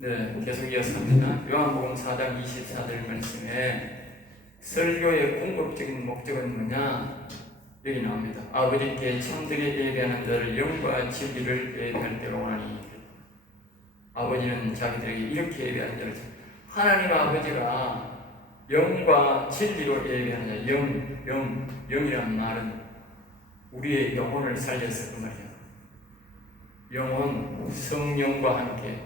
네, 계속 이어서 합니다. 요한복음 4장 24절 말씀에 설교의 궁극적인 목적은 뭐냐? 여기 나옵니다. 아버지께 참되게 예배하는 자를 영과 진리를 예배할 때가 오나니. 아버지는 자기들에게 이렇게 예배하는 자를 하나님 아버지가 영과 진리로 예배하는 자, 영이라는 말은 우리의 영혼을 살려서 그 말이야. 영혼, 성령과 함께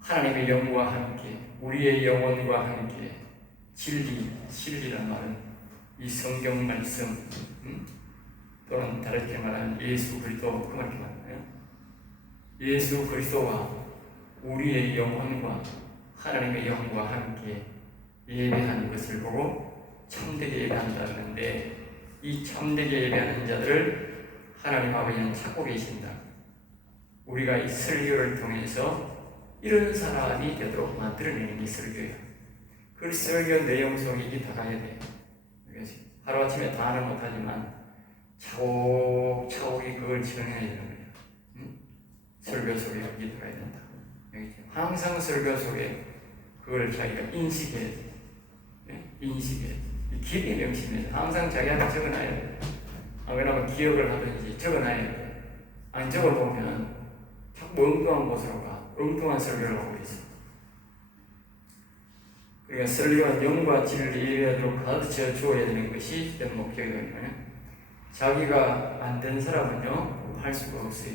하나님의 영과 함께 우리의 영혼과 함께 진리란 말은 이 성경 말씀 또는 다르게 말하면 예수 그리스도 그 말이 맞나요? 예수 그리스도와 우리의 영혼과 하나님의 영과 함께 예배하는 것을 보고 참되게 예배한다는데 이 참되게 예배하는 자들을 하나님 아버지는 찾고 계신다. 우리가 이 설교를 통해서 이런 사람이 되도록 만들어내는 게 설교예요. 그 설교 내용 속에 이게 다가야 돼요. 하루아침에 다 하는 못하지만 차곡차곡이 그걸 진행해야 되는 거예요. 설교 속에 이게 들어야 된다. 항상 설교 속에 그걸 자기가 인식해야 돼요. 인식해야 돼요. 깊이 명심해서 항상 자기한테 적어놔야 돼요. 안 그러면 기억을 하든지 적어놔야 돼요. 안 적어보면 자꾸 엉뚱한 곳으로 가. 엉뚱한 설교를 하고 있어. 그러니까 설교는 영과 진리를 예배하도록 가르쳐 주어야 되는 것이 된 목적이거든요. 자기가 안 된 사람은요 할 수가 없어요.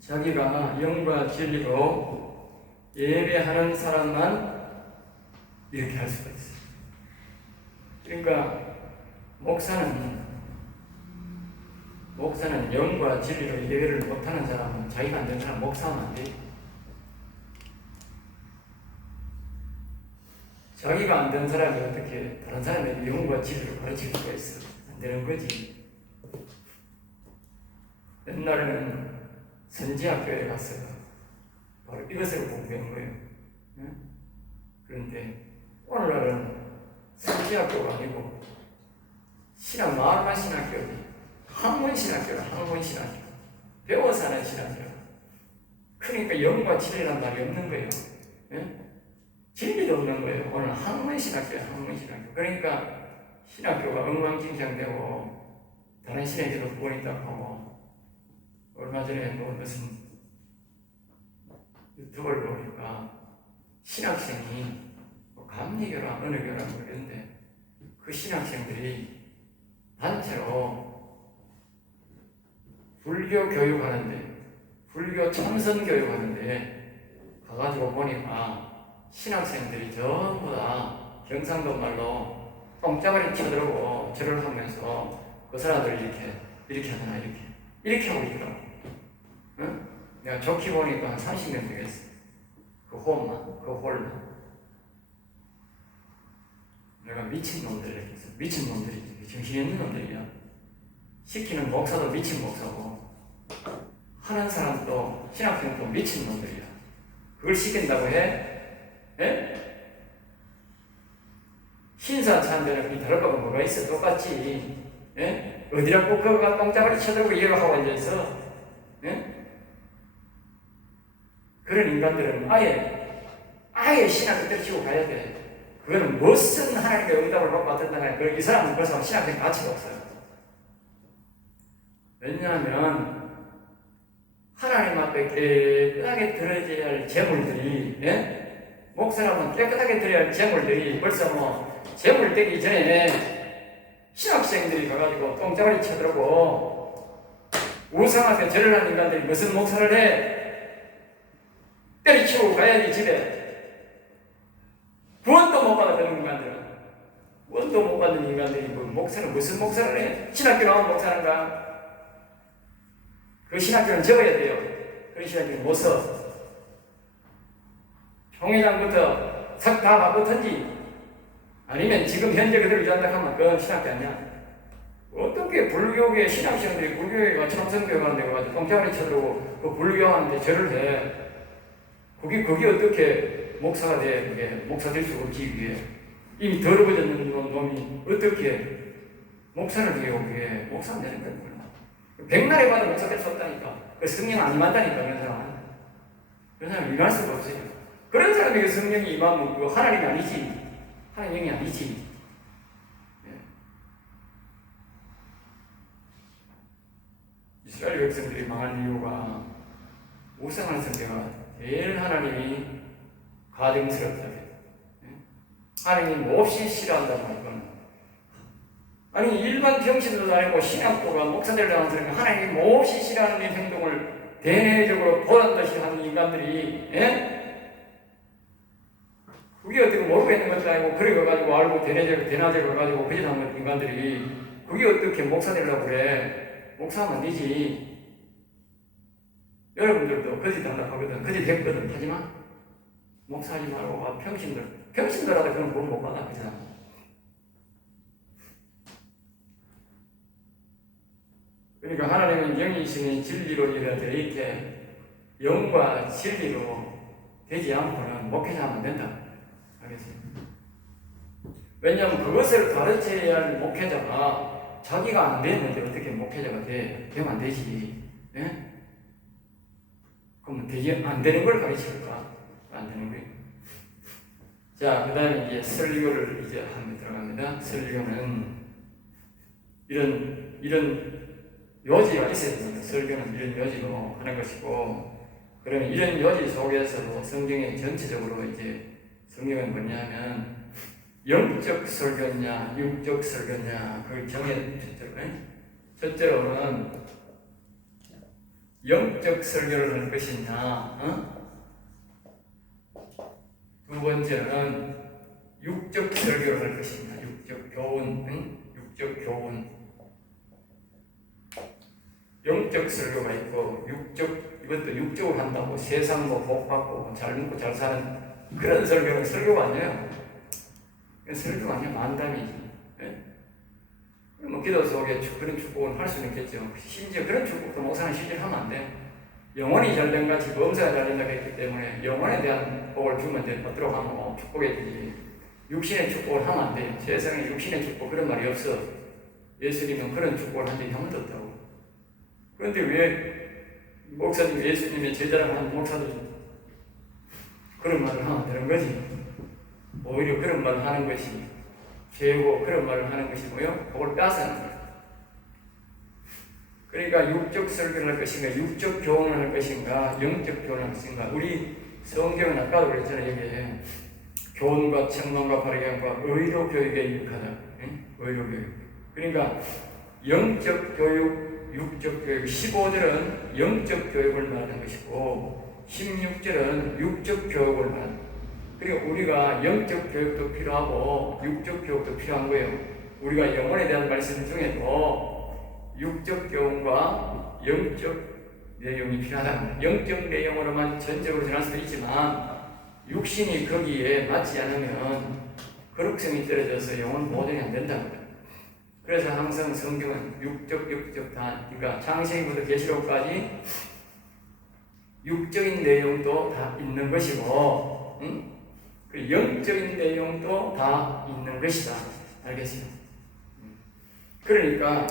자기가 영과 진리로 예배하는 사람만 이렇게 할 수가 있어요. 그러니까 목사는 영과 진리로 예배를 못하는 사람은 자기가 안 된 사람 목사하면 안 돼요. 자기가 안 된 사람이 어떻게 다른 사람에게 영과 진리로 가르칠 수가 있어? 안 되는 거지. 옛날에는 선지학교에 갔어요. 바로 이것을 공부한 거예요. 그런데 오늘날은 선지학교가 아니고 마을만 신학교지. 학문신학교라, 학문신학교. 배워서 하는 신학교. 그러니까 영과 진리란 말이 없는 거예요. 진리도 없는 거예요. 오늘 학문신학교야, 학문신학교. 그러니까 신학교가 엉망진창되고 다른 신학교도 보인다고 하고 얼마 전에 무슨 유튜브를 보니까 신학생이 감리교랑 어느 교랑 모르겠는데 그 신학생들이 단체로 불교 교육하는데, 불교 참선 교육하는데 가가지고 보니까 신학생들이 전부 다 경상도 말로 똥짜발이 쳐들고 절을 하면서 그 사람들을 이렇게 하잖아, 이렇게 하고 있더라고. 응? 내가 좋게 보니까 한 30년 되겠어. 그 홀만. 내가 미친놈들 이렇게 해서 미친놈들이 정신이 있는 놈들이야. 시키는 목사도 미친 목사고 하는 사람도 신학생도 미친 놈들이야. 그걸 시킨다고 해? 예? 신사 찬데는 이 다를 바가 뭐가 있어? 똑같지. 예? 어디라고 그거가 똥짜발이 쳐들고 이해가 하고 앉아있어? 예? 그런 인간들은 아예 신학교 때려치고 가야 돼. 그거는 무슨 하나님의 응답을 받고 왔던가 이 사람은 벌써 신학생 가치가 없어요. 왜냐하면 하나님 앞에 깨끗하게 드려야 할 제물들이 목사라면 깨끗하게 드려야 할 제물들이 벌써 제물 떼기 전에 신학생들이 가가지고 똥짜발이 쳐들고 우상 앞에 절을 하는 인간들이 무슨 목사를 해? 때리치고 가야지 집에. 구원도 못 받는 인간들은 구원도 못 받는 인간들이 목사는 무슨 목사를 해? 신학교 나온 목사인가? 그 신학교는 적어야 돼요. 그런 신학교는 못 써. 총회장부터 석 다 바꾸든지 아니면 지금 현재 그대로 유지한다 하면 그건 신학교 아니야. 어떻게 불교계 신학생들이 불교계가 참선교회 가는 데 가서 똥짜발이 쳐들고 그 불교하는데 절을 해. 그게 어떻게 목사가 돼? 그게 목사 될 수 없지. 그게 이미 더러워졌는 놈이 어떻게 목사를 해요? 그게 목사 안 되는 거야. 백날에 받은 목사 될 수 없다니까. 그 성령 안 임한다니까, 그런 사람은. 그런 사람은 임할 수가 없어요. 그런 사람에게 성령이 임하면 그거 하나님이 아니지. 하나님의 영이 아니지. 이스라엘 백성들이 망한 이유가 우상하는 선배가 제일 하나님이 가증스럽다. 하나님이 몹시 싫어한다고 이거는. 아니 일반 병신들도 아니고 신학도가 목사들도 하는 사람이 하나님이 몹시 싫어하는 행동을 대내적으로 보란 듯이 하는 인간들이 그게 어떻게 모르고 있는 것도 아니고 그래가지고 알고 대낮에 가지고 거짓하는 인간들이 그게 어떻게 목사 되려고 그래. 목사하면 안 되지. 여러분들도 거짓한다 하거든. 거짓했거든. 하지만 목사하지 말고 평신들하다 그런 돈 못 받아. 그죠? 그러니까 하나님은 영이시니 진리로 일하되 이렇게 영과 진리로 되지 않고는 목회자하면 안 된다. 알겠어요? 왜냐하면 그것을 가르쳐야 할 목회자가 자기가 안 되는데 어떻게 목회자가 되면 안 되지. 예? 그럼 안 되는 걸 가르칠까? 안 되는 거예요. 자, 그 다음에 이제 설교를 이제 한번 들어갑니다. 설교는 이런 요지가 있어야 됩니다. 설교는 이런 요지로 하는 것이고, 그러면 이런 요지 속에서도 성경의 전체적으로 이제 성경은 뭐냐면 영적 설교냐, 육적 설교냐, 그걸 첫째로는 영적 설교를 할 것이냐, 두 번째는 육적 설교를 할 것이냐, 육적 교훈, 육적 교훈. 영적 설교가 있고 이것도 육적으로 한다고 세상 복 받고 잘 먹고 잘 사는 그런 설교는 설교가 아니에요. 설교가 아니야. 만담이지. 뭐 기도 속에 그런 축복은 할 수는 있겠죠. 심지어 그런 축복도 목사는 실제로 하면 안 돼. 영혼이 잘된 같이 범사가 잘된다고 했기 때문에 영혼에 대한 복을 주면 돼. 받도록 하면 축복해 주지. 육신의 축복을 하면 안 돼. 세상에 육신의 축복 그런 말이 없어. 예수님은 그런 축복을 한 적이 한 번도 없다고. 그런데 왜 목사님, 예수님의 제자라고 하는 목사들 그런 말을 하면 안 되는 거지? 오히려 그런 말을 하는 것이 죄고 그런 말을 하는 것이 뭐요? 그걸 빼앗아는 거야. 그러니까 육적 설교를 할 것인가, 육적 교훈을 할 것인가, 영적 교훈을 할 것인가. 우리 성경은 아까도 그랬잖아요. 여기에 교훈과 책망과 바르게함과 의로 교육에 유익하다. 의로 교육. 그러니까 영적 교육, 육적 교육. 15절은 영적 교육을 말하는 것이고 16절은 육적 교육을 말하는 것이고, 그리고 우리가 영적 교육도 필요하고 육적 교육도 필요한 거예요. 우리가 영혼에 대한 말씀 중에도 육적 교훈과 영적 내용이 필요하다. 영적 내용으로만 전적으로 전할 수도 있지만 육신이 거기에 맞지 않으면 거룩성이 떨어져서 영혼 보존이 안 된다는 거예요. 그래서 항상 성경은 육적, 육적 다, 그러니까 창세기부터 계시록까지 육적인 내용도 다 있는 것이고, 그 영적인 내용도 다 있는 것이다. 알겠어요? 그러니까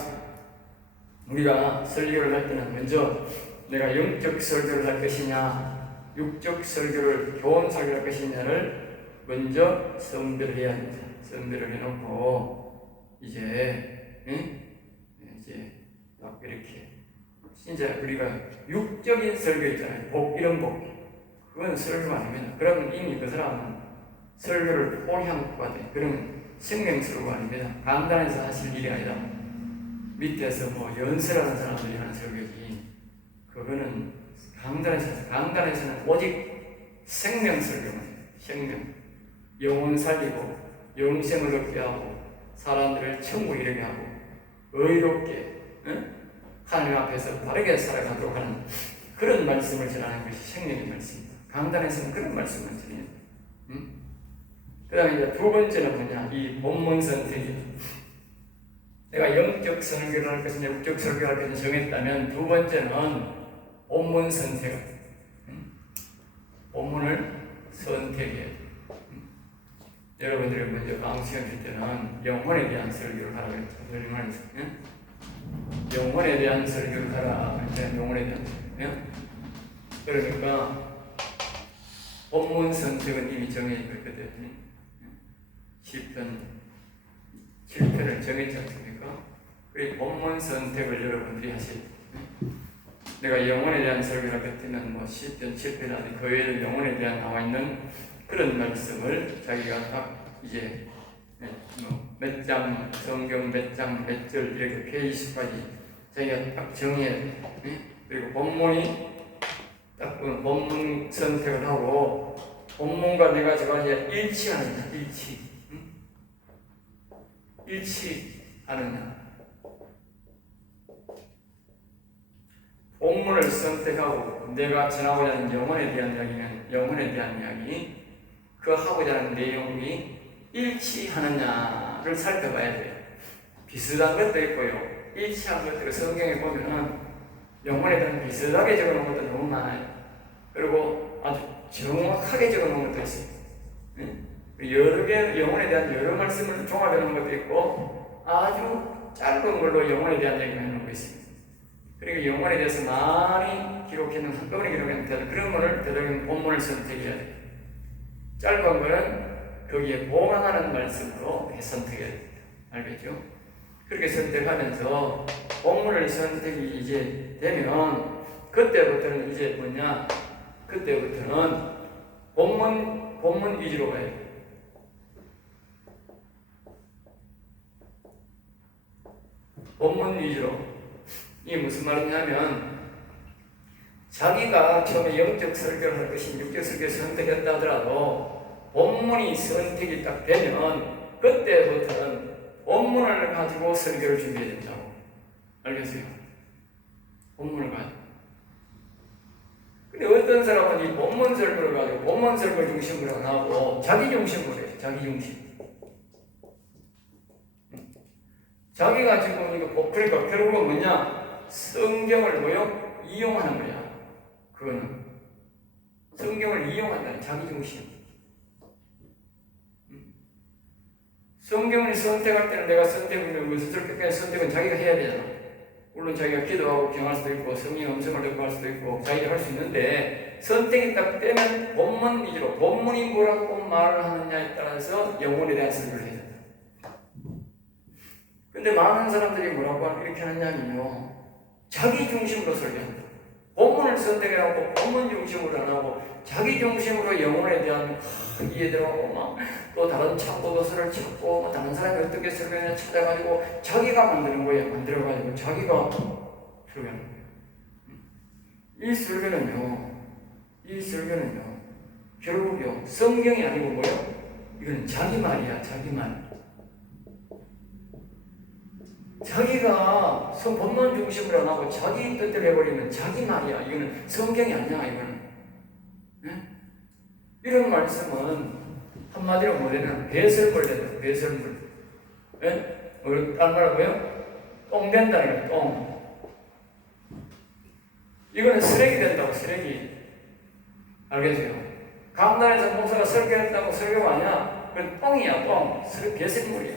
우리가 설교를 할 때는 먼저 내가 영적 설교를 할 것이냐, 육적 설교를, 교훈 설교를 할 것이냐를 먼저 선별을 해야 합니다. 선별을 해놓고 이제 막 이렇게 진짜 우리가 육적인 설교 있잖아요. 복 이런 복, 그건 설교가 아닙니다. 그러면 이미 그 사람은 설교를 포기한 것 같아요. 그러면 생명스러운 거 아닙니다. 강단에서 하실 일이 아니다. 밑에서 뭐 연설하는 사람들이 하는 설교지. 그거는 강단에서는 오직 생명 설교만 해요. 생명. 영혼 살리고 영생을 얻게 하고 사람들을 천국 이르게 하고 의롭게 하나님 앞에서 바르게 살아가도록 하는 그런 말씀을 전하는 것이 생명의 말씀입니다. 강단에서는 그런 말씀을 드립니다. 그 다음에 이제 두 번째는 뭐냐, 이 본문 선택이. 내가 영적 설교를 할 것이냐 육적 설교를 할 것이냐 정했다면 두 번째는 본문 선택. 본문을 선택해야 돼. 여러분들이 먼저 방시간 줄 때는 영혼에 대한 설교를 하라고 했죠. 영혼에 대한 설교를 하라. 영혼에 대한 설교. 그러니까 본문 선택은 이미 정해져 있거든. 시편 7편을 정했지 않습니까? 그리고 본문 선택을 여러분들이 하실. 내가 영혼에 대한 설교를 했으면 뭐 시편 7편이나 그 외에도 영혼에 대한 나와 있는 그런 말씀을 자기가 딱 이제 몇 장, 성경 몇 장, 몇 절 이렇게 페이지까지 자기가 딱 정해. 그리고 본문이 딱 그 본문 선택을 하고 본문과 내가 저가 일치하느냐, 일치하느냐. 본문을 선택하고 내가 전하고자 하는 영혼에 대한 이야기는 영혼에 대한 이야기, 그 하고자 하는 내용이 일치하느냐를 살펴봐야 돼요. 비슷한 것도 있고요, 일치한 것들을 성경에 보면은 영혼에 대한 비슷하게 적어놓은 것도 너무 많아요. 그리고 아주 정확하게 적어놓은 것도 있어요. 여러 개 영혼에 대한 여러 말씀을 종합해 놓은 것도 있고 아주 짧은 걸로 영혼에 대한 얘기를 해놓은 거 있습니다. 그러니까 영혼에 대해서 많이 기록해놓은 한꺼번에 기록해놓은 그런 거를 되도록 본문을 선택해야 돼요. 짧은 거는 거기에 보강하는 말씀으로 선택해야 됩니다. 알겠죠? 그렇게 선택하면서 본문을 선택이 이제 되면 그때부터는 이제 뭐냐? 그때부터는 본문 위주로 가야 돼요. 본문 위주로. 이게 무슨 말이냐면 자기가 처음에 영적 설교를 할 것이 육적 설교를 선택했다 하더라도 본문이 선택이 딱 되면 그때부터는 본문을 가지고 설교를 준비해야 된다고. 알겠어요? 본문을 가지고. 근데 어떤 사람은 이 본문 설교를 가지고 본문 설교 중심으로 안 하고 자기 중심으로 해요. 자기 중심. 자기가 지금 이거 그러니까 결국은 뭐냐? 성경을 뭐요? 이용하는 거야. 그거는 성경을 이용한다는 자기 중심. 성경을 선택할 때는 내가 선택을 무슨 선택은 자기가 해야 되잖아. 물론 자기가 기도하고 경할 수도 있고 성령 음성을 듣고 할 수도 있고 자기가 할 수 있는데 선택이 딱 되면 본문 위주로 본문이 뭐라고 말을 하느냐에 따라서 영혼에 대한 설교를 해야 된다. 근데 많은 사람들이 뭐라고 이렇게 하느냐면요, 자기 중심으로 설교한다. 본문을 선택해갖고 본문 중심으로 안 하고 자기 중심으로 영혼에 대한 이해들하고 막 또 다른 참고도서를 찾고 뭐 다른 사람이 어떻게 설교하냐 찾아가지고 자기가 만드는 거예요. 만들어가지고 자기가 설교하는 거예요. 이 설교는요 결국요 성경이 아니고 뭐요? 이건 자기 말이야. 자기 말. 자기가 본문 중심으로 안 하고 자기 뜻대로 해버리면 자기 말이야. 이거는 성경이 아니야. 이거는. 네? 이런 말씀은 한마디로 뭐냐면 배설물이다. 배설물. 네? 다른 말로 뭐요? 똥 된다는 거야. 똥. 이거는 쓰레기 된다고. 쓰레기. 알겠어요? 강단에서 목사가 설교했다고 설교가 아니야. 그건 똥이야. 똥. 배설물이야.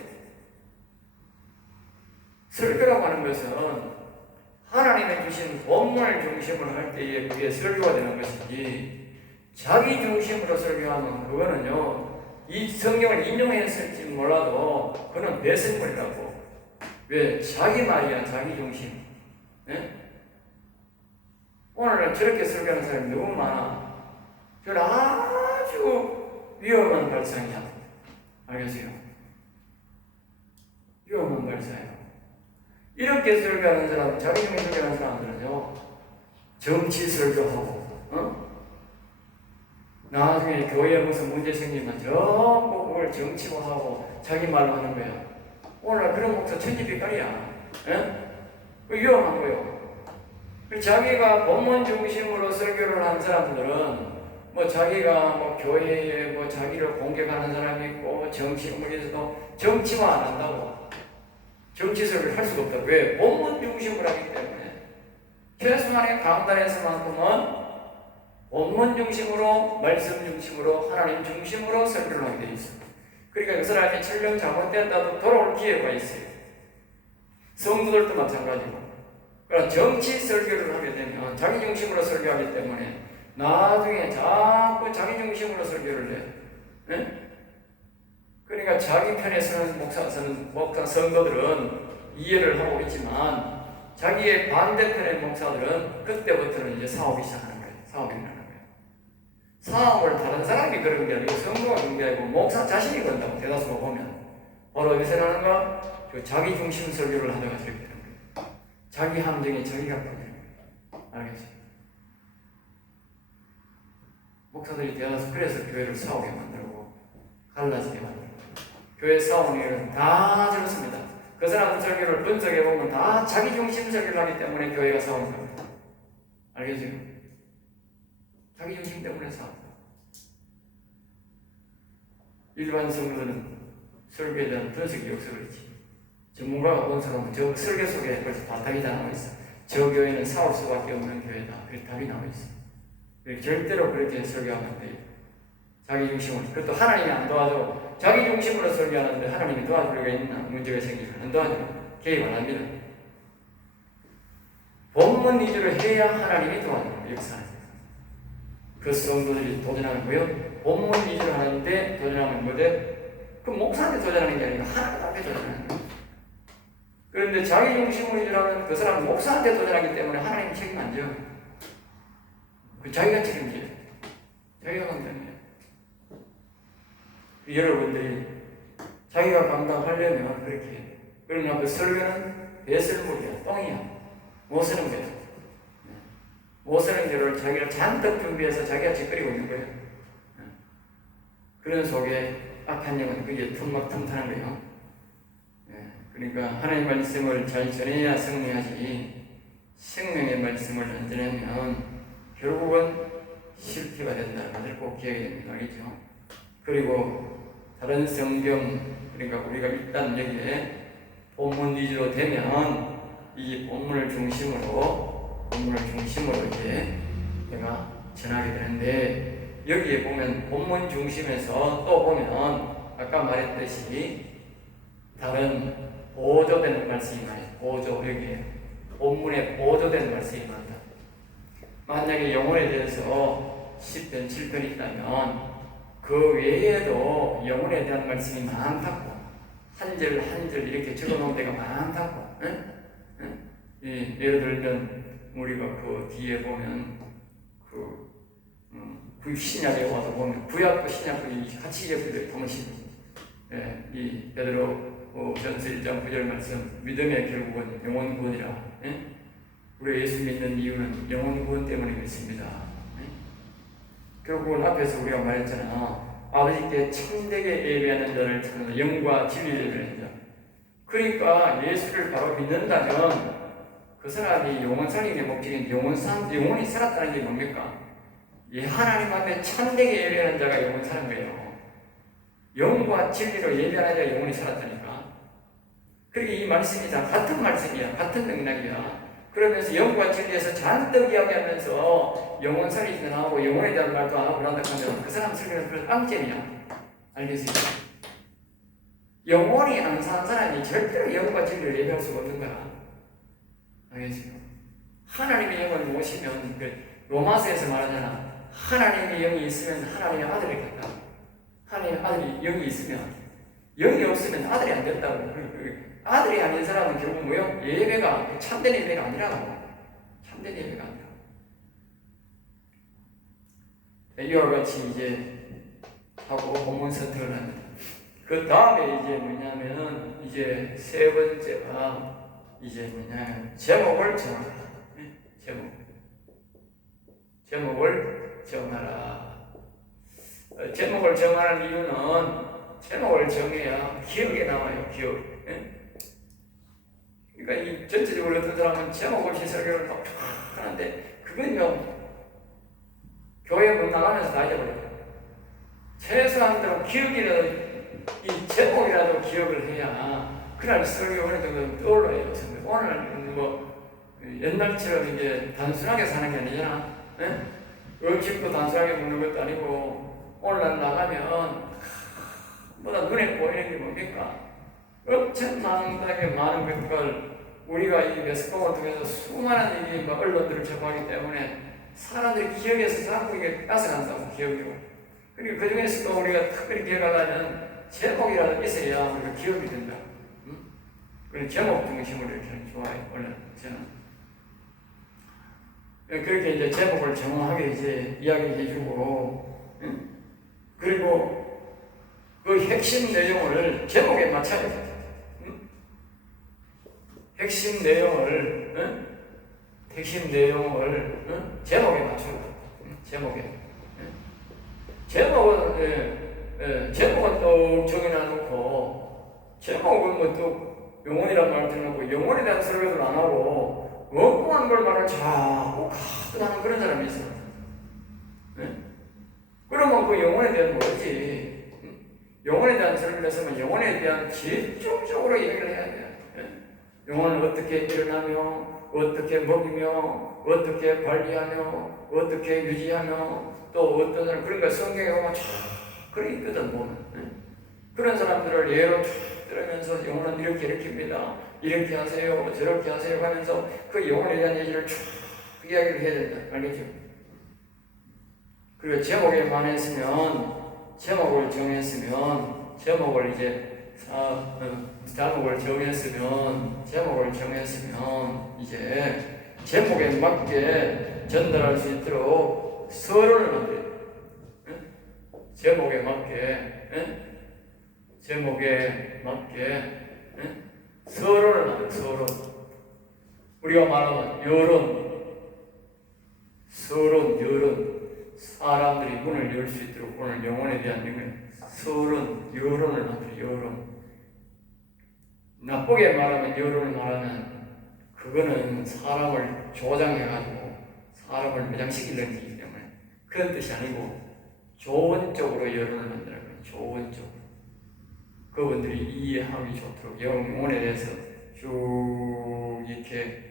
설교라고 하는 것은 하나님의 주신 본문을 중심으로 할 때에 그게 설교가 되는 것이지 자기 중심으로 설교하면 그거는요 이 성경을 인용했을지 몰라도 그건 배설물이라고. 왜? 자기 말이야. 자기 중심. 네? 오늘은 저렇게 설교하는 사람이 너무 많아. 저는 아주 위험한 발상이야. 알겠어요? 위험한 발상이야. 이렇게 설교하는 사람, 자기 중심 설교하는 사람들은요, 정치 설교하고, 나중에 교회에 무슨 문제 생기면 전부 그걸 정치화하고 자기 말로 하는 거야. 오늘 그런 목사 천지빛깔이야. 위험한 거예요. 자기가 본문 중심으로 설교를 하는 사람들은 뭐 자기가 뭐 교회에 뭐 자기를 공격하는 사람이 있고 정치 인물에서도 정치화 안 한다고. 정치 설교를 할 수가 없다. 왜? 본문 중심으로 하기 때문에. 최소한의 강단에서만큼은 본문 중심으로, 말씀 중심으로, 하나님 중심으로 설교를 하게 되어 있습니다. 그러니까 그 사람이 철령 잘못된다도 돌아올 기회가 있어요. 성도들도 마찬가지고. 그러나 정치 설교를 하게 되면 자기 중심으로 설교하기 때문에 나중에 자꾸 자기 중심으로 설교를 해. 네? 그러니까 자기 편에 서는 목사 성도들은 이해를 하고 있지만 자기의 반대편의 목사들은 그때부터는 이제 사업이 시작하는 거예요. 사업이 일어나는 거예요. 사업을 다른 사람이 그런 게 아니고 성도가 그런 게 아니고 목사 자신이 건다고 대다수가 보면 바로 어디서 나는가? 그 자기 중심 설교를 하다가 저렇게 되는 거예요. 자기 함정에 자기가 걸리는 거예요. 알겠죠? 목사들이 대다수 그래서 교회를 싸우게 만들고 갈라지게 만들고 교회 싸우는 일은 다 저렇습니다. 그 사람 설교를 분석해보면 다 자기 중심 설교를 하기 때문에 교회가 싸우는 겁니다. 알겠죠? 자기 중심 때문에 싸웁니다. 일반 성도들은 설교에 대한 분석이 없어 그렇지. 전문가가 본 사람은 저 설교 속에 벌써 바탕이 다 나와 있어. 저 교회는 싸울 수밖에 없는 교회다. 그렇게 답이 나와 있어. 절대로 그렇게 설교하면 안 돼요. 자기 중심으로. 그것도 하나님이 안 도와줘. 자기 중심으로 설교하는데 하나님이 도와줄 리가 있나? 문제가 생기면 안 도와줘. 개입 안 합니다. 본문 위주로 해야 하나님이 도와줘요. 역사는. 그 성도들이 도전하는 거요. 본문 위주로 하는데 도전하면 뭐돼? 그 목사한테 도전하는 게 아니라 하나님 앞에 도전하는 거예요. 그런데 자기 중심으로 일하면 그 사람은 목사한테 도전하기 때문에 하나님 책임 안 져. 그 자기가 책임져요. 자기가 감당해요. 여러분들이 자기가 감당하려면 그렇게 해요. 그러나 그 설교는 배설물이야, 똥이야. 못 쓰는 거야. 못 쓰는 거를 자기가 잔뜩 준비해서 자기가 짓거리고 있는 거예요. 그런 속에 악한 영은 그게 틈타는 거예요. 그러니까 하나님의 말씀을 잘 전해야 성공하지 생명의 말씀을 안 전하면 결국은 실패가 된다는 것을 꼭 기억해야 됩니다. 알겠죠? 그리고 다른 성경, 그러니까 우리가 일단 여기에 본문 위주로 되면 이 본문을 중심으로 이제 내가 전하게 되는데 여기에 보면 본문 중심에서 또 보면 아까 말했듯이 다른 보조되는 말씀이 많아요. 보조, 여기에 본문에 보조되는 말씀이 많다. 만약에 영혼에 대해서 10편, 7편이 있다면 그 외에도 영혼에 대한 말씀이 많다고 한 절 한 절 이렇게 적어놓은 데가 많다고. 예를 들면 우리가 그 뒤에 보면 그 신약에 와서 보면 구약과 신약과 같이 예쁘게 동시에 이 베드로 전서 1장 9절 말씀 믿음의 결국은 영혼 구원이라. 우리 예수 믿는 이유는 영혼 구원 때문에 믿습니다. 결국은 앞에서 우리가 말했잖아. 아버지께 참되게 예배하는 자를 찾는 영과 진리를 예배하는 자. 그러니까 예수를 바로 믿는다면 그 사람이 영원 살리는 게 목적인데 영원히 살았다는 게 뭡니까? 하나님 앞에 참되게 예배하는 자가 영원 사는 거예요. 영과 진리로 예배하는 자가 영원히 살았다니까. 그러니까 이 말씀이 다 같은 말씀이야. 같은 맥락이야. 그러면서 영과 진리에서 잔뜩 이야기하면서 영원 살리지도 나오고 영혼에 대한 말도 안 하고 그런다 하면 그 사람 설교는 그런 빵점이야. 알겠어요? 영원히 안 사는 사람이 절대로 영과 진리를 예배할 수가 없는 거야. 알겠어요? 하나님의 영을 모시면 로마서에서 말하잖아. 하나님의 영이 있으면 하나님의 아들이 같다. 하나님의 아들이 영이 있으면 영이 없으면 아들이 안 된다고. 아들이 아닌 사람은 결국 뭐요? 예배가 참된 예배가 아니라고. 참된 예배가 아니라고. 이와 같이 이제 하고 본문 선택을 합니다. 그 다음에 이제 뭐냐면 이제 세 번째가 이제 뭐냐면 제목을 정하라. 제목을 정하라. 제목을 정하는 이유는 제목을 정해야 기억에 남아요. 기억. 그러니까 이 전체적으로 어떤 사람은 제목 없이 설교를 막 하는데 그건요 교회 문 나가면서 다 잊어버려요. 최소한 기억이라도 이 제목이라도 기억을 해야 그날 설교 어느 정도 떠올라요. 오늘 뭐 옛날처럼 이제 단순하게 사는 게 아니잖아. 음식도 단순하게 먹는 것도 아니고 오늘 나가면 보다 눈에 보이는 게 뭡니까? 엄청나게 많은 것들 우리가 이 매스컴을 통해서 수많은 이게 뭐 언론들을 접하기 때문에 사람들이 기억에서 자꾸 이게 뺏어간다고 기억이고. 그리고 그 중에서도 우리가 특별히 기억하려면 제목이라도 있어야 우리가 기억이 된다. 그런 제목 중심으로 이렇게 좋아해요. 원래 저는. 그렇게 이제 제목을 정확하게 이제 이야기해주고, 그리고 그 핵심 내용을 제목에 맞춰야 돼. 핵심 내용을 제목에 맞춰야 돼. 제목은 또 정해놔놓고, 제목은 뭐 또 영혼이란 말을 들어놓고, 영혼에 대한 설명을 안 하고, 엉뚱한 걸 말을 자꾸 가득 하는 그런 사람이 있어. 그러면 그 영혼에 대한 뭐지? 영혼에 대한 설명을 했으면 영혼에 대한 집중적으로 얘기를 해야 돼요. 영혼을 어떻게 일어나며, 어떻게 먹이며, 어떻게 관리하며, 어떻게 유지하며, 또 어떤 사람, 그러니까 성경에 보면 쫙 그런 게 있거든, 보면. 그런 사람들을 예로 쫙 들으면서 영혼은 이렇게입니다. 이렇게 하세요, 저렇게 하세요 하면서 그 영혼에 대한 얘기를 쭉 이야기를 해야 된다. 알겠죠? 그리고 제목을 정했으면 이제 제목에 맞게 전달할 수 있도록 서론을 만들어야 돼. 제목에 맞게 서론을 만들어. 서론. 우리가 말하면 여론. 사람들이 문을 열 수 있도록 오늘 영혼에 대한 여론을 만들어. 여론. 나쁘게 말하면 여론을 말하면 그거는 사람을 조장해가지고 사람을 매장시키려는 거기 때문에 그런 뜻이 아니고 좋은 쪽으로 여론을 만들어야 돼요. 좋은 쪽으로. 그분들이 이해하기 좋도록 영혼에 대해서 쭉 이렇게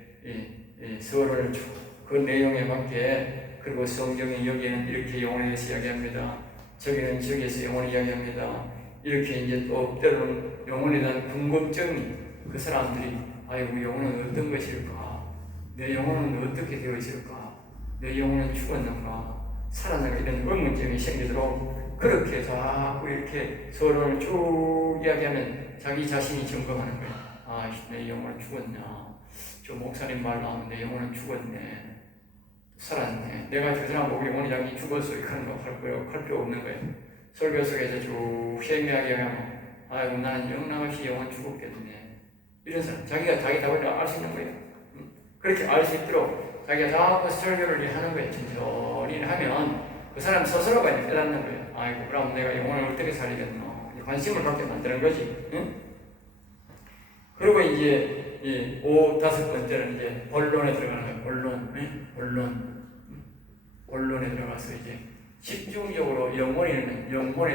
서론을 쭉 그 내용에 맞게, 그리고 성경이 여기에는 이렇게 영혼에 대해서 이야기합니다. 저기는 저기에서 영혼을 이야기합니다. 이렇게 이제 또 때로는 영혼에 대한 궁금증이 그 사람들이 아이고 영혼은 어떤 것일까? 내 영혼은 어떻게 되어 있을까? 내 영혼은 죽었는가? 살았는가? 이런 의문점이 생기도록 그렇게 자꾸 이렇게 서론을 쭉 이야기하면 자기 자신이 점검하는 거야. 아, 내 영혼은 죽었냐? 저 목사님 말 나오면 내 영혼은 죽었네. 살았네. 내가 그 사람 보고 영혼이라니 죽었어. 이렇게 하는 거 할 필요 없는 거예요. 설교 속에서 쭉 세미하게 하면 아이고 나는 영락없이 영혼 죽었겠네. 이런 사람 자기가 자기 답을 알 수 있는 거예요. 그렇게 알 수 있도록 자기가 자꾸 설교를 하는 거예요. 천천히 하면 그 사람 스스로가 깨닫는 거예요. 아이고 그럼 내가 영혼을 어떻게 살리겠노? 관심을 갖게 만드는 거지. 그리고 이제 다섯 번째는 이제 본론에 들어가는 거예요. 본론에 들어가서 이제 집중적으로 영혼에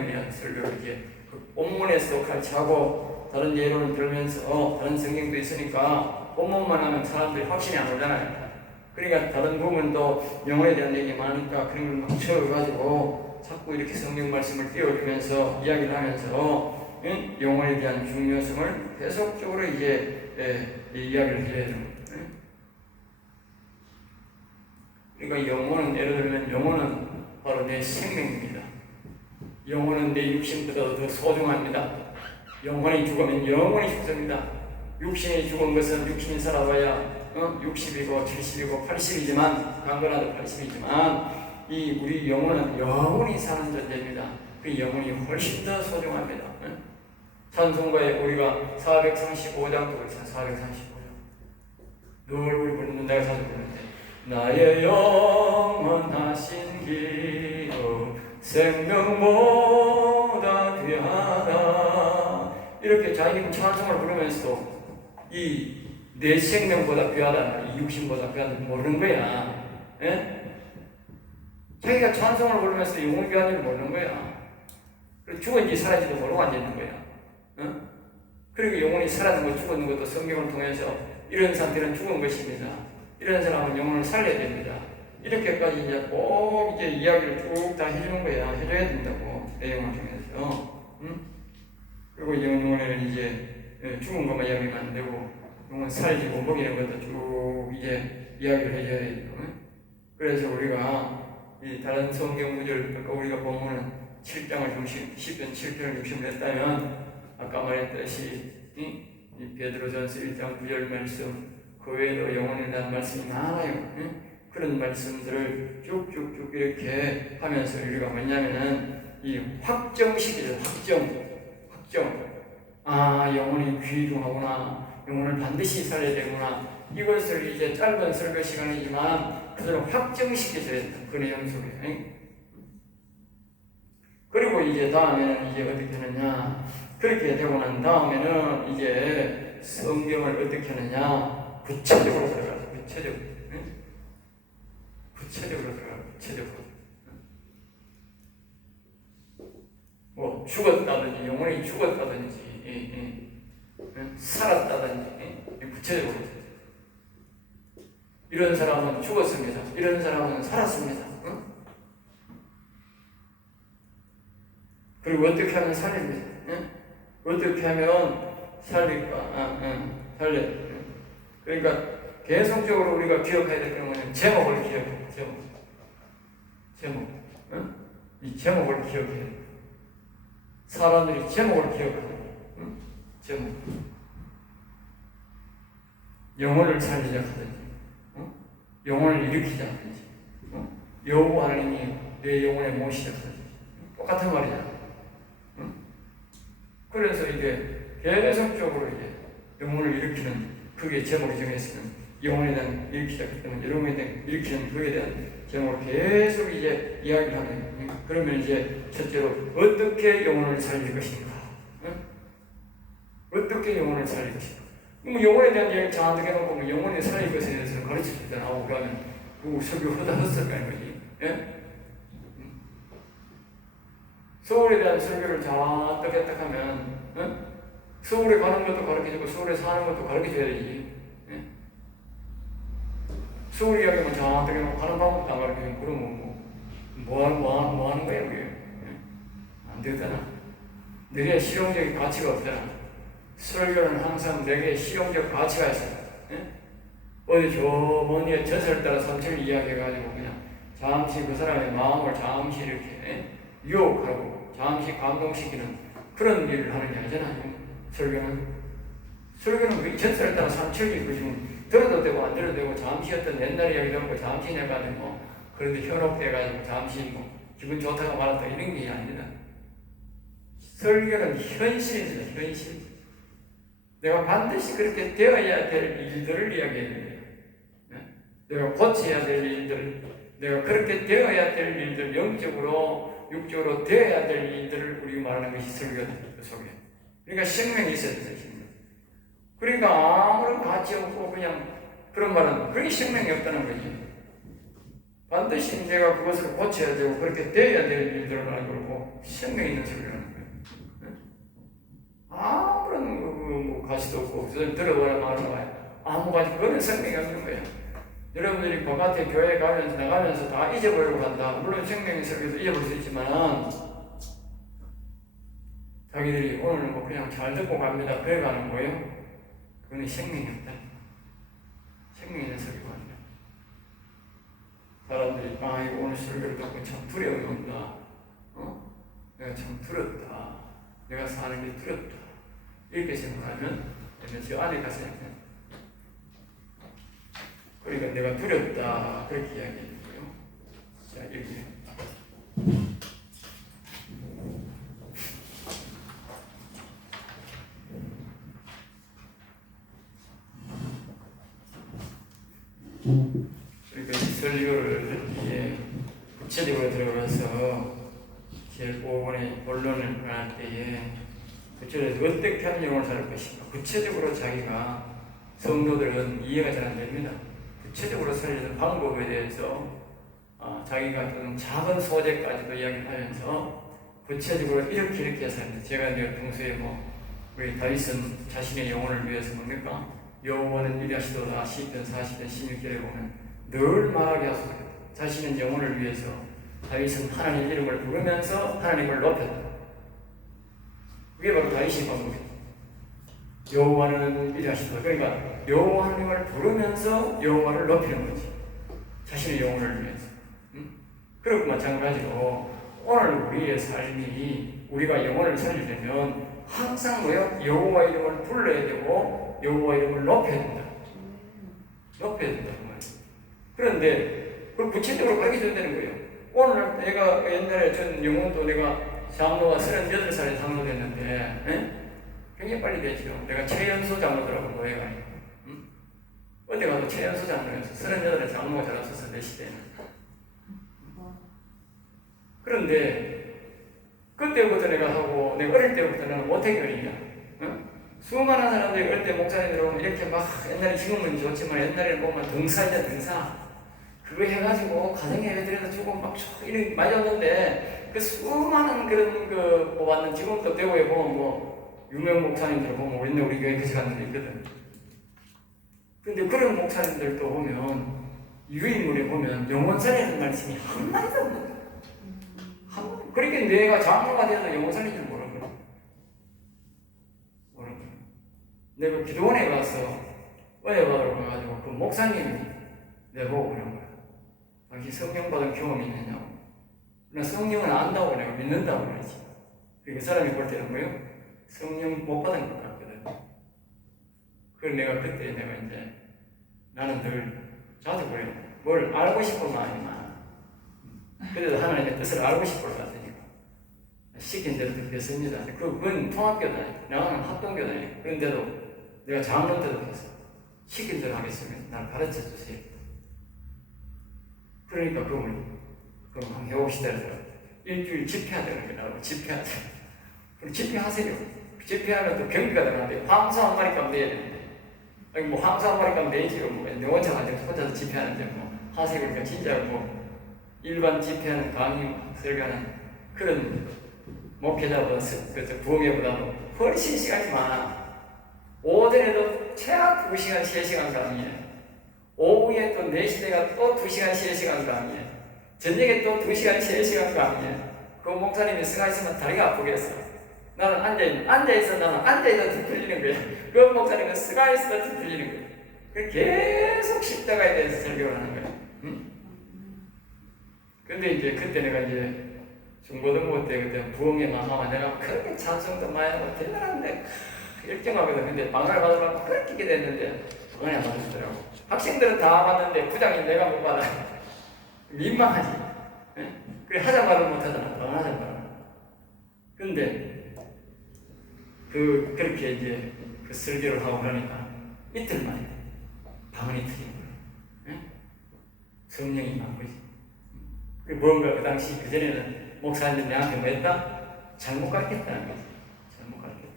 대한 설교를 이제 그 본문에서도 같이 하고 다른 예론을 들으면서 다른 성경도 있으니까 본문만 하면 사람들이 확신이 안 오잖아요. 그러니까 다른 부분도 영혼에 대한 얘기 많으니까 그런 걸 막 채워가지고 자꾸 이렇게 성경 말씀을 띄워주면서 이야기를 하면서 영혼에 대한 중요성을 계속적으로 이제 이야기를 해야 돼요. 그러니까 영혼은 예를 들면 영혼은 바로 내 생명입니다. 영혼은 내 육신보다 더 소중합니다. 영혼이 죽으면 영혼이 죽습니다. 육신이 죽은 것은 육신이 살아봐야 60이고 70이고 80이지만 강건하도 80이지만 이 우리 영혼은 영혼이 사는 존재입니다. 그 영혼이 훨씬 더 소중합니다. 찬송가에 우리가 435장도 그렇잖아요. 435장 늘 우리 부르는 내가 자주 부르는데 나의 영원하신 기업 생명보다 귀하다 이렇게 자기는 찬송을 부르면서도 이 내 생명보다 귀하다 이 육신보다 귀하다 모르는 거야. 자기가 찬송을 부르면서 영혼이 귀한 줄 모르는 거야. 그리고 죽은지 살아지도 모르고 앉아있는 거야. 그리고 영혼이 살아있는 것, 죽었는 것도 성경을 통해서 이런 상태는 죽은 것입니다. 이런 사람은 영혼을 살려야 됩니다. 이렇게까지 이제 꼭 이제 이야기를 쭉 다 해주는 거야. 해줘야 된다고, 내용을 통해서. 그리고 영혼에는 이제 죽은 것만 이야기하면 안 되고, 영혼 살리고 먹이는 것도 쭉 이제 이야기를 해줘야 돼요. 그래서 우리가 이 다른 성경 구절, 아까 우리가 보면은 7장을 중심, 10편 7편을 중심으로 했다면 아까 말했듯이 이 베드로전서 1장 9절 말씀, 그 외에도 영혼에 대한 말씀이 많아요. 그런 말씀들을 쭉쭉쭉 이렇게 하면서 우리가 뭐냐면은 이 확정식이죠. 확정. 아, 영혼이 귀중하구나. 영혼을 반드시 살려야 되구나. 이것을 이제 짧은 설교 시간이지만 그대로 확정시켜줘야 된다. 그 내용 속에. 그리고 이제 다음에는 이제 어떻게 하느냐. 그렇게 되고 난 다음에는 이제 성경을 어떻게 하느냐. 구체적으로 들어가서 구체적으로 들어가서 구체적으로. 뭐 죽었다든지 영혼이 죽었다든지 살았다든지 구체적으로 이런 사람은 죽었습니다. 이런 사람은 살았습니다. 그리고 어떻게 하면 살립니다. 어떻게 하면 살릴까? 살려. 그러니까 계속적으로 우리가 기억해야 될 경우는 제목을 기억해요. 제목. 이 제목을 기억해요. 사람들이 제목을 기억하는 제목. 영혼을 살리자 하든지, 영혼을 일으키자 하든지, 여호와 하나님이 내 영혼에 모시자 하든지 똑같은 말이잖아. 그래서 이게 계속적으로 이제 영혼을 일으키는 그게 제목이 정했으면 영혼에 대한 일으키자 때문에 영혼에 대한 일으키는 그에 대한 제목을 계속 이제 이야기를 하는. 그러면 이제 첫째로 어떻게 영혼을 살릴 것인가? 어떻게 영혼을 살릴 것인가? 뭐 영혼에 대한 이야기 잔뜩 해놓고 뭐 영혼을 살릴 것에 대해서는 가르칠 때 나오고 그러면 그 설교 헛헛헛헛 거지. 예? 서울에 대한 설교를 잔뜩 했다 하면 서울에 가는 것도 가르쳐주고 서울에 사는 것도 가르쳐줘야 되지. 서울 이야기만 잔뜩 해놓고 가는 방법도 안 가르쳐주고 그러면 뭐 하는 거야 그게. 안 되잖아. 내게 실용적인 가치가 없잖아. 설교는 항상 내게 실용적 가치가 있어. 어디 저 먼데 전설을 따라 삼천을 이야기해가지고 그냥 잠시 그 사람의 마음을 잠시 이렇게 유혹하고 잠시 감동시키는 그런 일을 하는 게 아니잖아요. 설교는 그 전설에 따라 삼천이 그 지금 들어도 되고 안 들어도 되고 잠시 어떤 옛날 이야기도 하고 잠시 내가 뭐 그런데 현혹돼가지고 잠시 뭐 기분 좋다고 말았다 이런 게 아니다. 설교는 현실입니다. 현실. 내가 반드시 그렇게 되어야 될 일들을 이야기해야 돼요. 내가 고쳐야 될 일들, 내가 그렇게 되어야 될 일들, 영적으로, 육적으로 되어야 될 일들을 우리가 말하는 것이 설교다. 그 속에. 그러니까 생명이 있어야 돼요. 그러니까 아무런 가치 없고 그냥 그런 말은 그게 생명이 없다는 거지. 반드시 내가 그것을 고쳐야 되고 그렇게 되어야 될 일들을 말하는 거고 생명 있는 설교라는 거예요. 아무런 뭐 가치도 없고 들어보라 말하는 거야. 아무 가치 그거는 생명이 없는 거야. 여러분들이 바깥에 교회 가면서 나가면서 다 잊어버리고 간다. 물론 생명의 설교도 잊어버릴 수 있지만 자기들이 오늘 뭐 그냥 잘 듣고 갑니다. 그래 가는 거예요. 그건 생명이 없다. 생명 있는 설교가 아니라 사람들이 이거 오늘 설교를 듣고 참 두려움이 온다. 내가 참 두렵다. 내가 사는 게 두렵다. 이렇게 생각하면 저 안에 가서 그러니까 내가 두렵다. 그렇게 이야기해요. 자, 이렇게. 그러니까 이 설교를 이제 구체적으로 들어가서 제일 5번의 본론을 할 때에 구체적으로 어떻게 하면 영혼을 살 것인가. 구체적으로 자기가 성도들은 이해가 잘 안 됩니다. 구체적으로 살리는 방법에 대해서 자기가 어떤 작은 소재까지도 이야기를 하면서 구체적으로 이렇게 해서 제가 이제 평소에 뭐 우리 다윗은 자신의 영혼을 위해서 뭡니까? 여호와는 일하시도다 시편 40편 16절에 보면 늘 말하게 하소서. 자신의 영혼을 위해서 다윗은 하나님 이름을 부르면서 하나님을 높였다. 그게 바로 다윗의 방법이에요. 여호와는 이리 하시다. 그러니까 여호와님을 부르면서 여호와를 높이는 거지. 자신의 영혼을 위해서. 그렇고 마찬가지로 오늘 우리의 삶이 우리가 영혼을 살리려면 항상 뭐요? 여호와 이름을 불러야 되고 여호와 이름을 높여야 된다. 높여야 된다 그 말이에요. 그런데 그걸 구체적으로 가르쳐 되는 거예요. 오늘 내가 옛날에 전 영혼도 내가 장로가 38살에 장로됐는데 굉장히 빨리 되죠. 내가 최연소 장로더라고 노예가 아니고. 어디 가도 최연소 장로였어. 38에 장로가 자랐었어 내 시대에는. 그런데 그때부터 내가 하고 내가 어릴 때부터 나는 모태교리야. 수많은 사람들이 어릴 때 목사님 들어오면 이렇게 막 옛날에 지금은 좋지만 옛날에 보면 등사냐 등사 그거 해가지고 가정예배드려도 주고 막 이런 많이 줬는데 그 수많은 그런 그 뽑았는 지금도 대구에 보면 뭐 유명 목사님들 보면 옛날 우리 교회 같이 갔는데 있거든. 근데 그런 목사님들도 보면 유인물에 보면 영혼 살리는 말씀이 한마디도 없는 거야. 그러니까 내가 장로가 되어서 영혼 살린 줄 모르는 거야. 모르는 거야. 내가 기도원에 가서 은혜 받으러 가가지고 그 목사님이 내보고 그런 거야. 당신 성령 받은 경험이 있느냐고. 나 성령은 안다고 내가 믿는다고 그러지. 그 사람이 볼 때는 뭐예요? 성령 못 받은 것 같거든. 그걸 내가 그때 내가 이제 나는 늘 자주 그래. 뭘 알고 싶은 마음이 많아. 그래도 하나님의 뜻을 알고 싶어 하더니까 시킨 대로 듣겠습니다. 그건 통합교다. 나는 합동교다. 그런데도 내가 장로 때도 했어. 시킨 대로 하겠습니다. 날 가르쳐 주세요. 그러니까 그럼 한번 해봅시다. 일주일 집회하자는 게 나오고 집회하자. 그럼 집회하세요. 집회하면 또 경비가 들어가는데 황소 한 마리값 내야 되는데 아니 뭐 황소 한 마리값 내지 뭐 내 혼자 가지고 혼자서 집회하는데 뭐 하세요. 그러니까 진짜 뭐 일반 집회하는 강의 설교하는 그런 목회자보다 부흥회보다도 훨씬 시간이 많아. 오전에도 최악 2시간, 3시간 강의해. 오후에 또 4시대가 또 2시간, 3시간 강의해. 저녁에 또 2시간, 3시간 강의해. 그 목사님이 쓰가 있으면 다리가 아프겠어. 나는 앉아있어 나는 앉아있어 뒤틀리는 거야. 그 목사님은 쓰가 있어 뒤틀리는 거야. 계속 십자가에 대해서 설교를 하는 거야. 근데 이제 그때 내가 이제 중고등부 때 그때 부흥회만 하면 내가 그렇게 찬송도 많이 하고 대단한데 일정하거든. 근데 방언을 받으려고 그렇게 기대했는데 방언이 안 받으시더라고. 학생들은 다 받는데 부장인 내가 못 받아. 민망하지. 그래 하자마자 못 하잖아. 방언 하자마자. 근데 그렇게 이제 그 설교를 하고 그러니까 이틀 만에 방언이 틀린 거예요. 성령이 난 거지. 뭔가 그 당시 그전에는 목사님들 내한테 뭐 했다? 잘못 가르쳤다는 거지. 잘못 가르쳤다.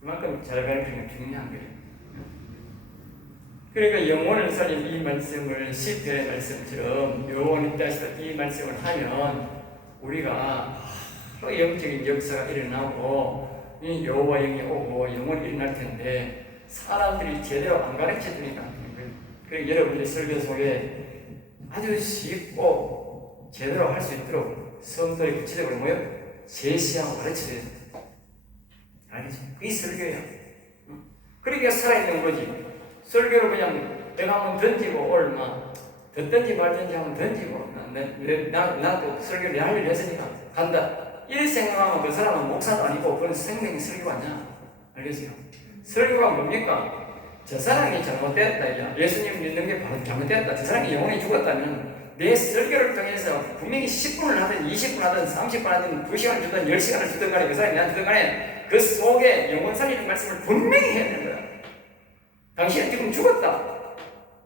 그만큼 잘 가르치는 게 중요한 거예요. 그러니까 영혼을 살린 이 말씀을 시편의 말씀처럼 영혼이 따시다 이 말씀을 하면 우리가 바로 영적인 역사가 일어나고 이 여호와 영이 오고 영혼이 일어날 텐데 사람들이 제대로 안 가르쳐 주니까 그래서 여러분들의 설교 속에 아주 쉽고 제대로 할 수 있도록 성도의 구체적으로 뭐요? 제시하고 가르쳐야 된다. 알겠죠? 그게 설교야. 그러니까 살아있는 거지. 설교를 그냥 내가 한번 던지고 얼마 듣든지 말든지 한번 던지고 나도 설교를 할 일을 했으니까 간다. 이렇게 생각하면 그 사람은 목사도 아니고 그건 생명의 설교가 아니야. 알겠어요? 설교가 뭡니까? 저 사람이 잘못됐다. 예수님 믿는 게 바로 잘못됐다. 저 사람이 영혼이 죽었다면 내 설교를 통해서 분명히 10분을 하든 20분 하든 30분 하든 2시간을 주든 10시간을 주든 간에 그 사람이 나한테 주든 간에 그 속에 영혼 살리는 말씀을 분명히 해야 되는 거야. 당신은 지금 죽었다.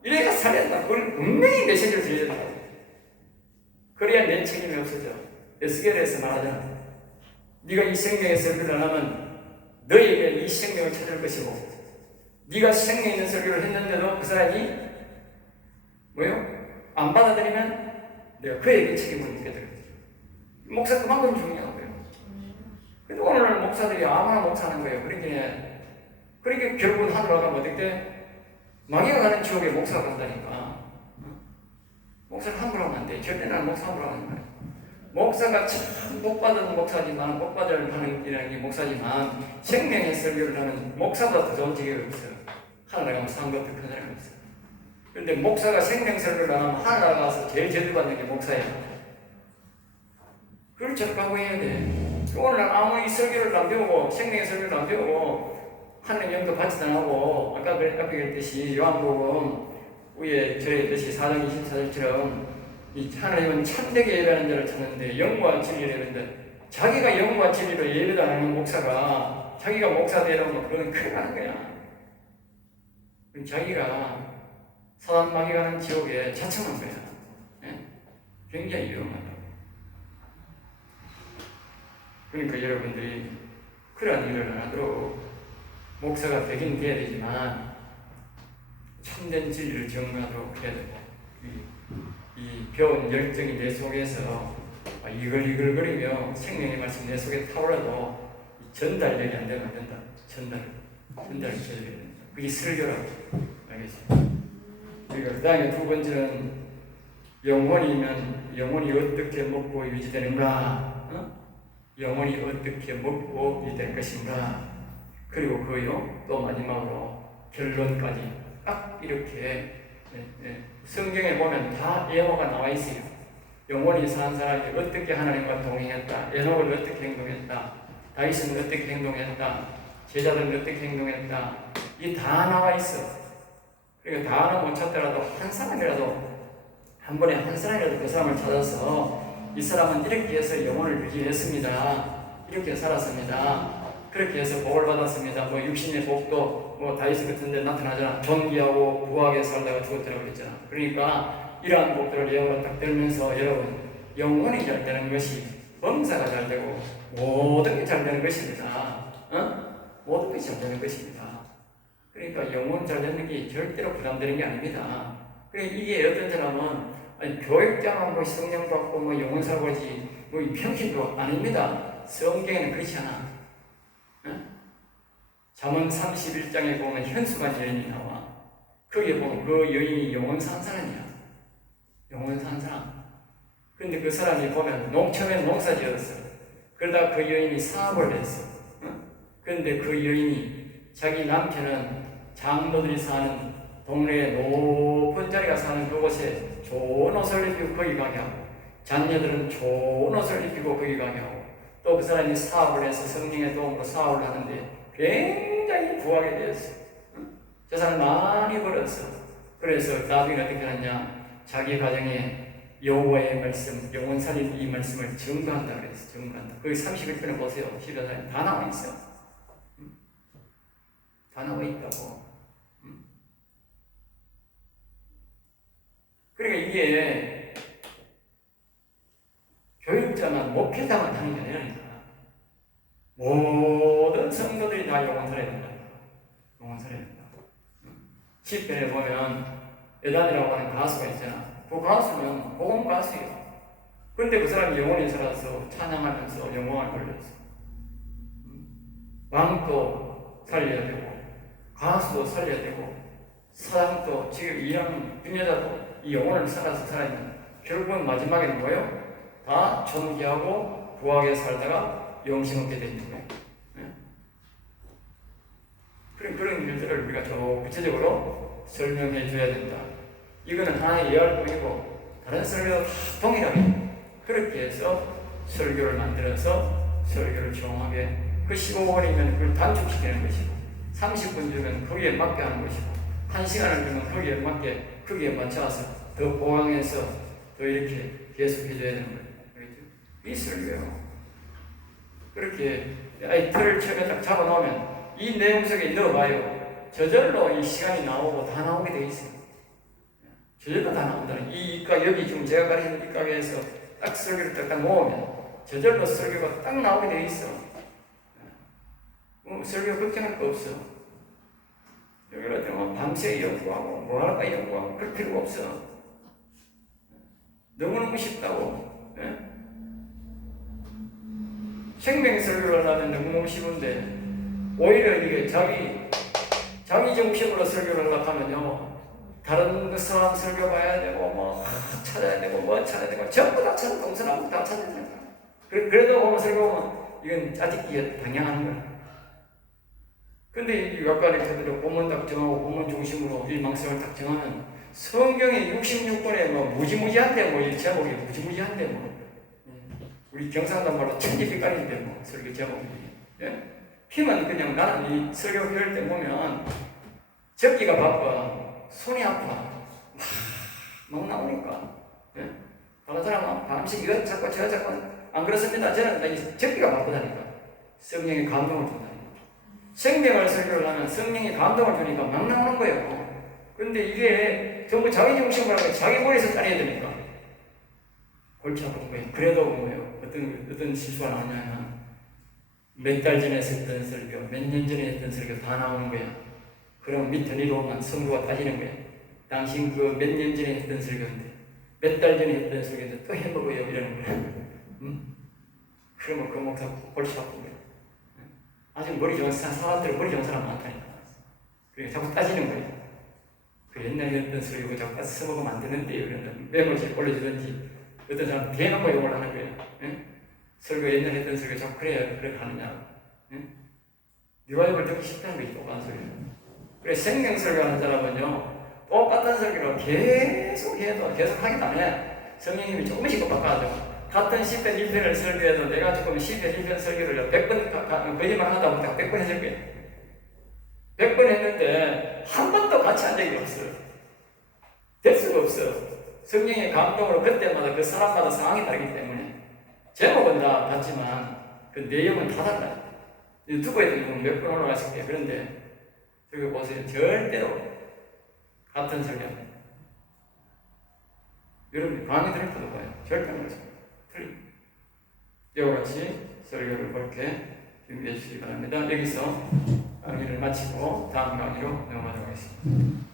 이래가 살렸다. 그걸 분명히 메시지를 드려야 된다. 그래야 내 책임이 없어져. 에스겔에서 말하잖아. 네가 이 생명의 설교를 안 하면 너에게 이 생명을 찾을 것이고 네가 생명 있는 설교를 했는데도 그 사람이 뭐요? 안 받아들이면 내가 그에게 책임을 묻게 되거든. 목사 그만큼 중요한 거예요. 근데 오늘날 목사들이 아무나 목사하는 거예요. 그러니까 결국은 하늘로 가면 어떻게 망해가는 지옥에 목사가 간다니까. 목사를 함부로 하면 안 돼. 절대 나는 목사 함부로 하는 거야. 목사가 참 복받은 목사지만 복받을 하는 일이라는 게 목사지만 생명의 설교를 하는 목사보다 더 좋은 직업이 없어요. 하늘 나가면 산 것도 큰 사람이 없어요. 그런데 목사가 생명 설교를 하면 하늘 나가서 제일 제대받는 게 목사예요. 그걸 저렇게 해야 돼. 오늘 아무리 설교를 안 배우고 생명의 설교를 안 배우고 하나님 영도 받지도 않고 아까 그랬듯이 요한복음 위에 저랬듯이 4장 24절처럼 이 하나님은 참되게 예배하는 자를 찾는데 영과 진리를 예배하는데 자기가 영과 진리로 예배도 안 하는 목사가 자기가 목사 되려면 그건 큰일 나는 거야. 자기가 사단 마귀 가는 지옥에 자청한 거야. 예? 굉장히 위험하다. 그러니까 여러분들이 그런 일을 안 하도록 목사가 되긴 돼야 되지만 참된 진리를 증거하도록 해야 되고 이 배운 열정이 내 속에서 이글이글거리며 생명의 말씀 내 속에 타올라도 전달력이 안 되면 안 된다. 전달을 해야 된다. 그게 설교라고. 알겠습니다. 그리고 그 다음에 두 번째는 영혼이면 영혼이 어떻게 먹고 유지되는가? 영혼이 어떻게 먹고 유지될 것인가? 그리고 또 마지막으로 결론까지 딱 이렇게 성경에 보면 다 예화가 나와 있어요. 영혼이 산 사람이 어떻게 하나님과 동행했다. 에녹을 어떻게 행동했다. 다윗은 어떻게 행동했다. 제자들은 어떻게 행동했다. 이 다 나와 있어. 그러니까 다는 못 찾더라도 한 사람이라도 한 번에 한 사람이라도 그 사람을 찾아서 이 사람은 이렇게 해서 영혼을 유지했습니다. 이렇게 살았습니다. 그렇게 해서 복을 받았습니다. 육신의 복도 다윗 같은 데 나타나잖아. 존귀하고 부하게 살다가 죽었다고 그랬잖아. 그러니까 이러한 복들을 예언을 딱 들으면서 여러분 영혼이 잘 되는 것이 범사가 잘 되고 모든 게 잘 되는 것입니다. 모든 것이 잘 되는 것입니다. 그러니까 영혼 잘 되는 게 절대로 부담되는 게 아닙니다. 그러니까 이게 어떤 사람은 교육장하고 성령 받고 영혼 살고지 이 평신도 아닙니다. 성경에는 그렇지 않아. 잠언 31장에 보면 현수간 여인이 나와. 거기에 보면 그 여인이 영혼 산 사람이야. 영혼 산 사람. 근데 그 사람이 보면 처음엔 농사 지었어. 그러다 그 여인이 사업을 했어. 그런데 그 여인이 자기 남편은 장로들이 사는 동네에 높은 자리가 사는 그곳에 좋은 옷을 입히고 거기 가게 하고 자녀들은 좋은 옷을 입히고 거기 가게 하고 또 그 사람이 사업을 해서 성령의 도움으로 사업을 하는데 굉장히 부하게 되었어. 저 사람 많이 벌었어. 그래서 다윗이 어떻게 하느냐, 자기 가정에 여호와의 말씀, 영혼 살린 이 말씀을 증거한다 그랬어. 증거한다. 거기 31편에 보세요. 14장 다 나와 있어. 다 나와 있다고. 그러니까 이게 교육자만 목회자만 하는 게 아니라 모든 성도들이 다 영혼 살아야 된다. 영혼 살아야 된다. 시편에 보면 에단이라고 하는 가수가 있잖아. 그 가수는 복음 가수예요. 그런데 그 사람이 영혼이 살아서 찬양하면서 영광을 돌렸어. 왕도 살려야 되고 가수도 살려야 되고 사장도 지금 일하는 분여자도 이 영혼을 살아서 살아있는 결국은 마지막에는 뭐예요? 다 존귀하고 부하게 살다가 영생 얻게 되는 거예요. 그런 일들을 우리가 좀 구체적으로 설명해 줘야 된다. 이거는 하나의 예할 뿐이고 다른 설교도 다 동일하게 그렇게 해서 설교를 만들어서 설교를 조용하게 그 15분이면 그걸 단축시키는 것이고 30분 주면 거기에 맞게 하는 것이고 1시간을 주면 거기에 맞게 거기에 맞춰서 더 보강해서 더 이렇게 계속해 줘야 되는 거예요. 이 설교요. 그렇게 틀을 처음에 딱 잡아놓으면 이 내용 속에 넣어봐요. 저절로 이 시간이 나오고 다 나오게 돼 있어요. 저절로 다 나온다. 이 입각 여기 지금 제가 가르치는 입각에서 딱 설교를 딱 모으면 저절로 설교가 딱 나오게 돼 있어. 설교 걱정할 거 없어. 여기로 들어가면 밤새 연구하고 뭐 할까 연구하고 그럴 필요가 없어. 너무너무 쉽다고. 생명 설교를 하면 너무너무 쉬운데 오히려 이게 자기 정신으로 설교를 하려고 하면요 다른 그 사람 설교 봐야 되고 뭐 찾아야 되고 뭐 찾아야 되고 전부 다 동서남북 다 찾아야 되는 거야. 그래도 보면 설교 보면 이건 아직 방향하는 거야. 근데 이 아까 이렇게 본문 딱 정하고 본문 중심으로 일망성을 딱 정하면 성경의 66권에 뭐 무지무지한데 뭐 이 제목이 무지무지한데 뭐 우리 경상도 말로 천지빛깔인데 뭐 설교 제목이 피면 그냥 나는 이 설교 배울 때 보면 적기가 바빠 손이 아파 막 나오니까 다른 사람은 밤새 이거 잡고 저거 잡고 안 그렇습니다. 저는 적기가 바쁘다니까 성령의 감동을 준다. 생명을 설교를 하면 성령이 감동을 주니까 막 나오는 거예요. 근데 이게 전부 자기 중심으로 하면 자기 머리에서 따내야 되니까 골치 아픈 거예요. 그래도 뭐예요? 어떤 실수가 나오냐면 몇 달 전에 했던 설교, 몇 년 전에 했던 설교 다 나오는 거야. 그럼 밑으로만 성부가 따지는 거야. 당신 그 몇 년 전에 했던 설교인데 몇 달 전에 했던 설교인데 또 해먹어요 이러는 거야. 그러면 그 목사 골치 아픈 거야. 아직 머리 좋은 사람들은 머리 좋은 사람 많다니까. 그러니까 자꾸 따지는 거예요. 그 옛날에 했던 설교 자꾸 써먹으면 안 되는데요. 그러면 메모지에 올려주든지 어떤 사람 대놓고 욕을 하는 거예요. 설교 옛날에 했던 설교 자꾸 그래 하느냐고. 네가 이걸 듣기 싫다는 거지 똑같은 소리. 그래 생명 설교하는 사람은요 똑같은 설교를 계속 해도 계속 하긴 안 해. 성령님이 조금씩 바꿔가지고 같은 10편 1편을 설교해도 내가 조금 10편 1편 설교를 100번 거짓말 하다 보니까 100번 해줄 거예요. 100번 했는데 한 번도 같이 한 적이 없어요. 될 수가 없어요. 성령의 감동으로 그때마다 그 사람마다 상황이 다르기 때문에 제목은 다 같지만 그 내용은 다 달라요. 유튜브에도 몇 번 올라갔을 거예요. 그런데 저기 보세요. 절대로 같은 설교. 여러분 강의 들을 때도 봐요. 절대로 그렇습니다. 이와 같이 설교를 그렇게 준비해 주시기 바랍니다. 여기서 강의를 마치고 다음 강의로 넘어가도록 하겠습니다.